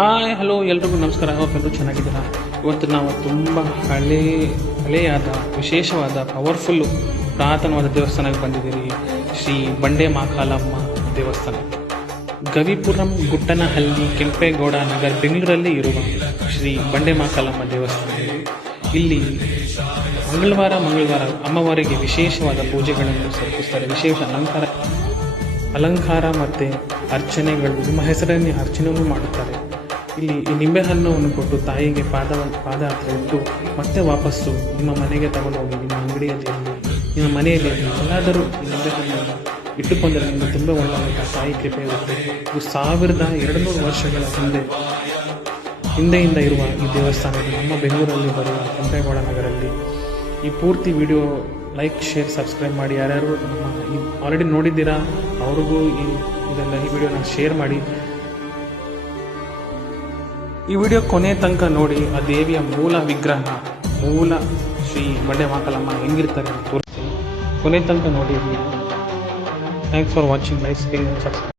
Hi hello ಎಲ್ರಿಗೂ ನಮಸ್ಕಾರ. ಎಲ್ಲರೂ ಚೆನ್ನಾಗಿದ್ದೀರಾ? ಇವತ್ತು ನಾವು ತುಂಬ ಹಳೆಯಾದ ವಿಶೇಷವಾದ ಪವರ್ಫುಲ್ಲು ಪುರಾತನವಾದ ದೇವಸ್ಥಾನಕ್ಕೆ ಬಂದಿದ್ದೀರಿ. ಶ್ರೀ ಬಂಡೆ ಮಹಾಕಾಲಮ್ಮ ದೇವಸ್ಥಾನ, ಗವಿಪುರಂ ಗುಟ್ಟನಹಳ್ಳಿ, ಕೆಂಪೇಗೌಡ ನಗರ, ಬೆಂಗಳೂರಲ್ಲಿ ಇರುವ ಶ್ರೀ ಬಂಡೆ ಮಹಾಕಾಲಮ್ಮ ದೇವಸ್ಥಾನ. ಇಲ್ಲಿ ಮಂಗಳವಾರ ಅಮ್ಮವಾರಿಗೆ ವಿಶೇಷವಾದ ಪೂಜೆಗಳನ್ನು ಸಲ್ಲಿಸುತ್ತಾರೆ. ವಿಶೇಷ ಅಲಂಕಾರ ಮತ್ತು ಅರ್ಚನೆಗಳು, ನಿಮ್ಮ ಹೆಸರನ್ನೇ ಅರ್ಚನೆಯನ್ನು ಮಾಡುತ್ತಾರೆ. ಇಲ್ಲಿ ಈ ನಿಂಬೆಹಣ್ಣನ್ನು ಕೊಟ್ಟು ತಾಯಿಗೆ ಪಾದ ಹತ್ರ ಇಟ್ಟು ಮತ್ತೆ ವಾಪಸ್ಸು ನಿಮ್ಮ ಮನೆಗೆ ತಗೊಂಡೋಗಿ ನಿಮ್ಮ ಅಂಗಡಿಯಲ್ಲಿ ನಿಮ್ಮ ಮನೆಯಲ್ಲಿ ಎಲ್ಲಾದರೂ ಈ ನಿಂಬೆಹಣ್ಣನ್ನು ಇಟ್ಟುಕೊಂಡರೆ ನಿಮಗೆ ತುಂಬ ಒಳ್ಳೆಯ ತಾಯಿ ಕೃಪೆ ಇರುತ್ತೆ. ಇದು 1200 ವರ್ಷಗಳ ಹಿಂದೆಯಿಂದ ಇರುವ ಈ ದೇವಸ್ಥಾನದಲ್ಲಿ ನಮ್ಮ ಬೆಂಗಳೂರಲ್ಲಿ ಬರುವ ಕೆಂಪೇಗೌಡ ನಗರಲ್ಲಿ. ಈ ಪೂರ್ತಿ ವಿಡಿಯೋ ಲೈಕ್, ಶೇರ್, ಸಬ್ಸ್ಕ್ರೈಬ್ ಮಾಡಿ. ಯಾರ್ಯಾರು ಆಲ್ರೆಡಿ ನೋಡಿದ್ದೀರಾ ಅವ್ರಿಗೂ ಈ ವಿಡಿಯೋನ ಶೇರ್ ಮಾಡಿ. ಈ ವಿಡಿಯೋ ಕೊನೆ ತನಕ ನೋಡಿ. ಆ ದೇವಿಯ ಮೂಲ ಶ್ರೀ ಬಂಡೆ ಮಹಾಕಾಲಮ್ಮ ಹೆಂಗಿರ್ತಾರೆ ಅಂತ ತೋರಿಸ್ತೀನಿ. ಕೊನೆ ತನಕ ನೋಡಿ. Thanks for watching. Like, share, subscribe.